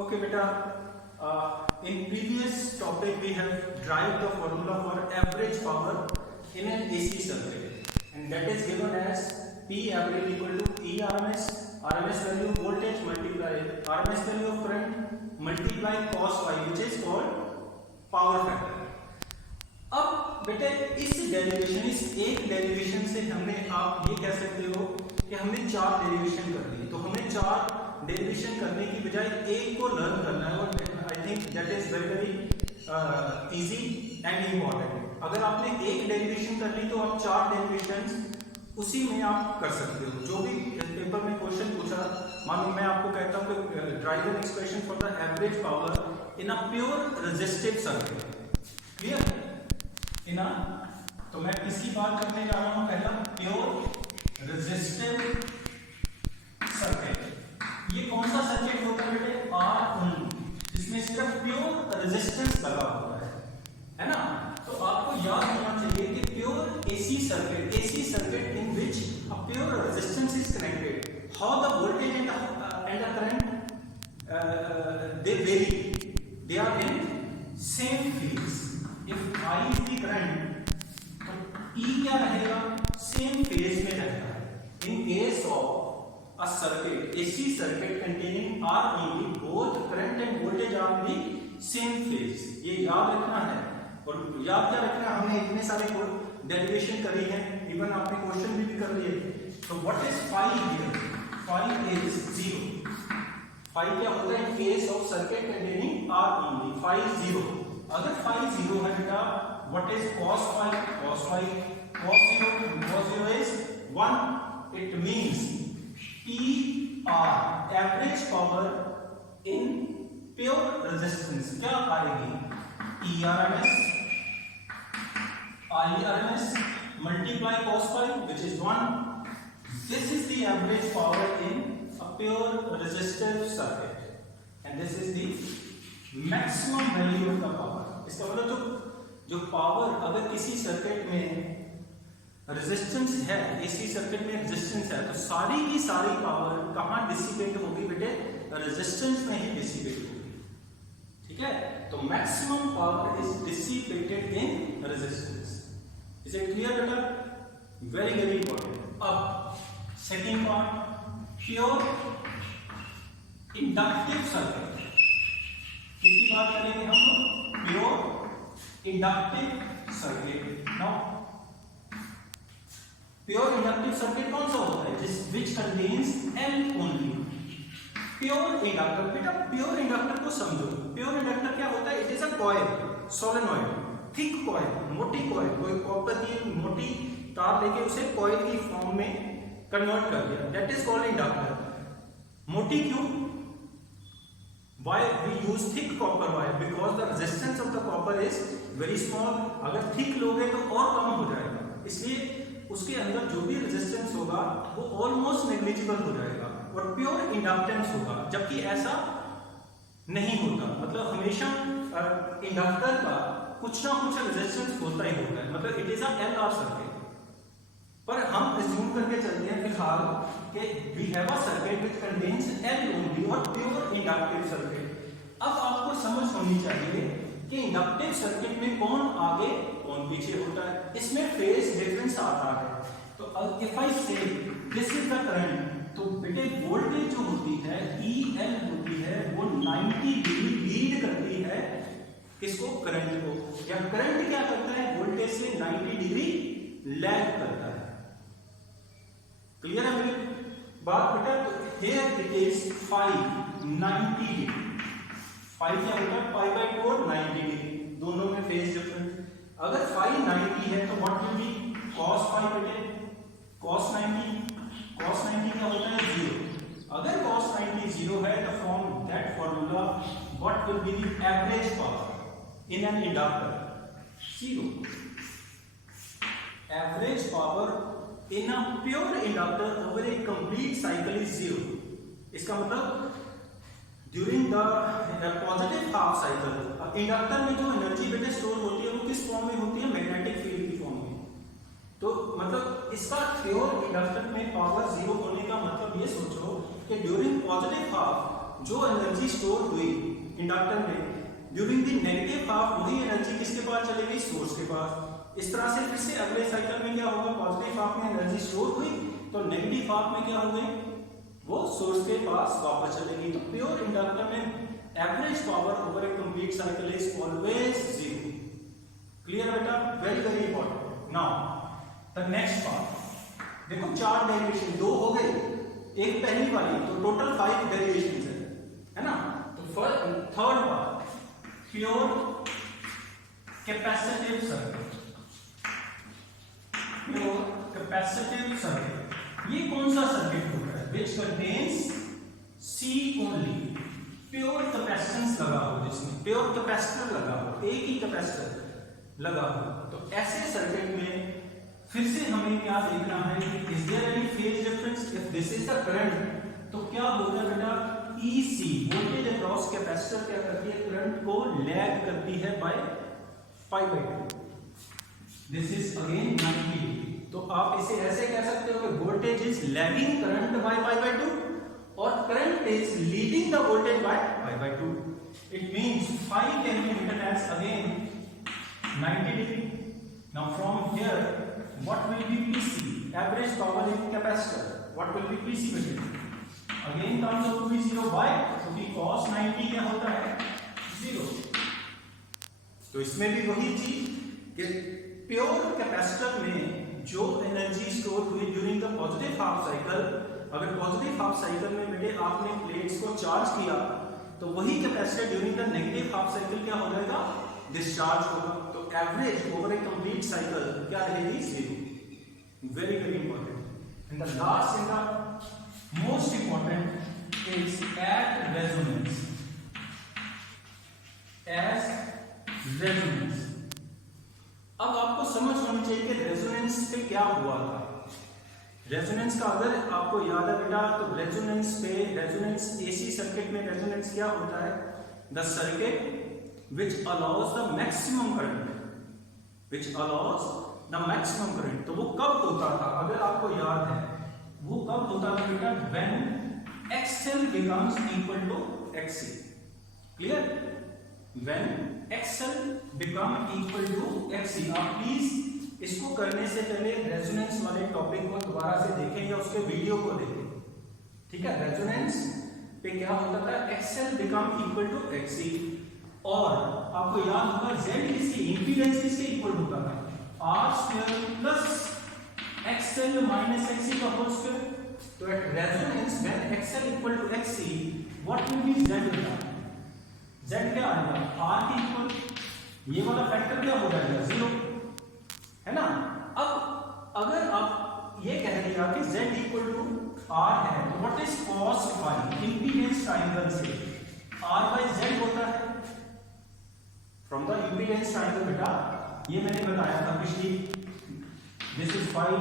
Okay, beta. In previous topic, we have derived the formula for average power in an AC circuit, and that is given as P average equal to E RMS, RMS value of voltage multiply RMS value of current multiply cos phi, which is called power factor. अब बेटे इस एक derivation से हमने, आप ये कह सकते हो कि हमने चार डेरिवेशन कर ली, तो हमें चार डेरिवेशन करने की बजाय एक को लर्न करना है, और I think that is very very easy and important. अगर आपने एक डेरिवेशन कर ली तो आप चार डेरिवेशंस उसी में आप कर सकते हो। जो भी पेपर में क्वेश्चन पूछा, मान लो मैं आपको कहता हूँ कि drive an expression for the average power in a pure resistive circuit, clear है ना? तो मैं किसकी बात करने जा रहा हूं? पहला प्योर रेजिस्टिव सर्किट। ये कौन सा सर्किट होता है बेटे? आर ओनली, जिसमें सिर्फ प्योर रेजिस्टेंस लगा होता है ना? तो आपको याद होना चाहिए कि pure AC circuit in which a pure resistance is connected, how the voltage and the current they vary, they are in same phase. If I is the current, तो E क्या रहेगा? सेम फेज में रहता है। In case of a circuit, AC circuit containing R only, both current and voltage are in the same phase. ये याद रखना है। और याद क्या रखना, हमने इतने सारे डेरिवेशन करी हैं, इवन आपने क्वेश्चन भी कर लिए। तो what is phi here? Phi is zero. Phi क्या होता है? In case of circuit containing R only, phi is zero. अगर फाई जीरो है बेटा, what is cos phi? Cos phi cos zero is 1। It means P R average power in pure resistance क्या आएगी? E RMS I RMS multiply cos phi which is 1। This is the average power in a pure resistive circuit and this is the maximum value of the power. इसका मतलब जो power, अगर किसी circuit में resistance है, AC circuit में resistance है, तो सारी की सारी पावर कहां डिसिपेट होगी बेटे? रेजिस्टेंस में ही डिसिपेट होगी, ठीक है? तो maximum power is dissipated in resistance. Is it clear बेटा? Very very important. अब second part, pure inductive circuit. किसकी बात करेंगे हम लोग? Pure inductive circuit. Now pure inductive circuit कौन सा होता है? जिस which contains L only. Pure inductor, बेटा प्योर इंडक्टर को समझो। प्योर इंडक्टर क्या होता है? It is a coil, solenoid, thick coil, मोटी कॉइल। कोई कॉपर की मोटी तार लेके उसे कॉइल की फॉर्म में कन्वर्ट कर दिया, दैट इज कॉल्ड इंडक्टर। मोटी क्यों? Why we use thick copper wire? Because the resistance of the copper is very small. अगर thick लोगे तो और कम हो जाएगा, इसलिए उसके अंदर जो भी रेजिस्टेंस होगा वो ऑलमोस्ट नेग्लिजिबल हो जाएगा और प्योर इंडक्टेंस होगा, जबकि ऐसा नहीं होता। मतलब हमेशा इंडक्टर का कुछ ना कुछ रेजिस्टेंस होता ही होता है, मतलब it is a LR circuit. पर हम अज्यूम करके चलते हैं फिलहाल कि we have a circuit which contains L only और प्योर इंडक्टिव सर्किट। अब आपको समझ होनी चाहिए कि इंडक्टिव सर्किट में कौन आगे कौन पीछे होता है, इसमें फेज डिफरेंस आता है। तो इफ आई से दिस इज द करंट, तो बेटे वोल्टेज जो होती है EL होती है, वो 90 डिग्री लीड करती है किसको? करंट को। या करंट क्या करता है? वोल्टेज से 90 डिग्री लैग करता है। क्लियर है मेरी बात बेटा? तो here it is phi 90 degree. Phi क्या होता है? पाई बाय 2 और 90 डिग्री, दोनों में फेज डिफरेंस। अगर फाई 90 है तो what will be cos phi बेटे? कॉस 90 क्या होता है? 0। अगर cos 90 0 है तो from that formula what will be the average power in an inductor? 0। Average power in a pure inductor over a complete cycle is 0. इसका मतलब during the positive half cycle inductor में जो एनर्जी बेटे store होती है वो किस form में होती है? मैग्नेटिक फील्ड की फॉर्म में। तो मतलब इसका प्योर इंडक्टर में पावर 0 होने का मतलब ये सोचो कि ड्यूरिंग पॉजिटिव हाफ जो एनर्जी स्टोर हुई इंडक्टर में ड्यूरिंग द नेगेटिव हाफ, वही एनर्जी किसके पास चलेगी, सोर्स के पास। इस तरह से फिर से अगले साइकिल में क्या होगा, पॉजिटिव हाफ में एनर्जी स्टोर हुई तो नेगेटिव हाफ में क्या हो गई, वो सोर्स के पास वापस चलेगी। तो प्योर इंडक्टर में average power over a complete cycle is always zero. Clear बेटा, very very important. Now the next part, देखो 4 डेरिवेशन, 2 हो गए, एक पहली वाली, तो टोटल 5 डेरिवेशंस है ना। तो third part, pure capacitive circuit. Pure capacitive circuit, ये कौन सा सर्किट होता है, which contains C only, pure capacitance लगा हो, जिसमें प्योर कैपेसिटर लगा हो, एक ही कैपेसिटर लगा हो। तो ऐसे सर्किट में फिर से हमें क्या देखना है कि is there any phase difference, if this is the current तो क्या होगा बेटा, EC वोल्टेज अक्रॉस कैपेसिटर क्या करती है, करंट को लैग करती है by pi by 2। This is again 90। तो आप इसे ऐसे कह सकते हो कि voltage is lagging current by pi by 2 और current is leading the voltage by pi by 2। It means phi can be written as again 90 degree. Now from here what will be PC, average power in capacitor, what will be PC value, again comes out to be 0 by, क्योंकि cos 90 क्या होता है 0। तो इसमें भी वही चीज कि प्योर कैपेसिटर में जो एनर्जी स्टोर हुई during the positive half cycle, अगर पॉजिटिव हाफ साइकिल में बेटे आपने प्लेट्स को चार्ज किया तो वही capacitor during the negative half cycle क्या हो जाएगा, डिस्चार्ज होगा। तो average over a complete cycle क्या रहेगी, 0। Very very important. And the last and the most important is at resonance, as resonance. अब आपको समझ होनी चाहिए कि रेजोनेंस पे क्या हुआ था। रेजोनेंस का अगर आपको याद है बेटा, तो रेजोनेंस पे, रेजोनेंस एसी सर्किट में रेजोनेंस क्या होता है, the circuit which allows the maximum current, which allows the maximum current। तो वो कब होता था, अगर आपको याद है, वो कब होता था बेटा, when XL becomes equal to XC। Clear, when XL become equal to XC। आप प्लीज इसको करने से पहले रेजोनेंस वाले टॉपिक को दोबारा से देखें या उसके वीडियो को देखें, ठीक है। रेजोनेंस पे क्या होता था, XL become equal to XC, और आपको याद होगा Z किसकी, इंपीडेंस किसके इक्वल होता था, R² plus XL minus XC का होल स्क्वायर। तो at resonance when XL equal to XC what will be Z बेटा, Z क्या आएगा, R के इक्वल, ये वाला फैक्टर क्या हो जाएगा 0, है ना। अब अगर आप ये कह दिया कि Z इक्वल टू R है तो what is cos phi, impedance triangle से R बाय Z होता है फ्रॉम द इंपीडेंस ट्रायंगल बेटा, ये मैंने बताया था पिछली, this is phi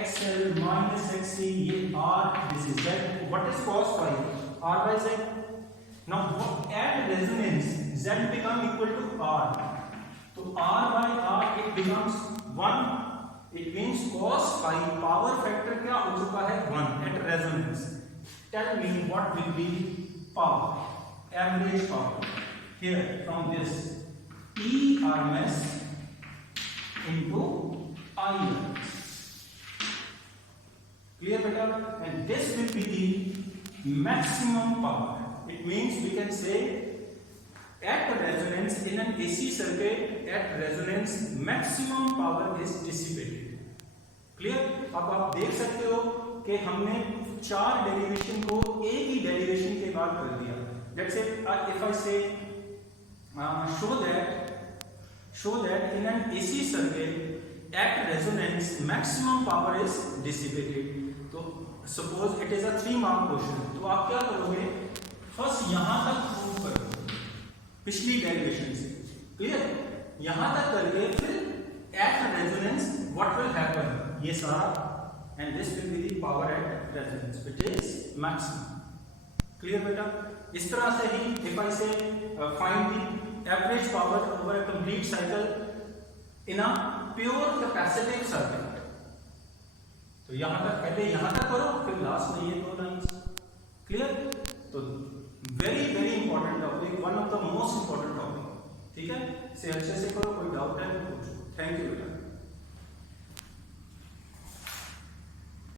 XL minus XC, ये R, this is Z, what is cos phi, R by Z। Now at resonance Z become equal to R, तो R बाय R it becomes 1, it means cos phi power factor क्या हो चुका है 1 at resonance. Tell me what will be power, average power here from this E RMS into IRMS। Clear beta? And this will be the maximum power. It means we can say at resonance in an AC circuit, at resonance maximum power is dissipated। Clear? अब आप देख सकते हो कि हमने 4 derivation को एक ही derivation के बाद कर दिया। Let's say if I say show that in an AC circuit at resonance maximum power is dissipated। तो suppose it is a 3 mark question, तो आप क्या करोगे, फर्स्ट यहां तक प्रूव करोगे पिछली डेरिवेशन से, क्लियर, यहां तक करके फिर at resonance what will happen, ये सारा, and this will be the power at resonance which is maximum। Clear बेटा, इस तरह से ही if I say find the average power over a complete cycle in a pure capacitive circuit, तो यहां तक, पहले यहां तक करो फिर लास्ट में ये 2 लाइंस। क्लियर, तो very one of the most important topic, ठीक है। इसे अच्छे से करो, कोई डाउट है तो पूछो। थैंक यू बेटा।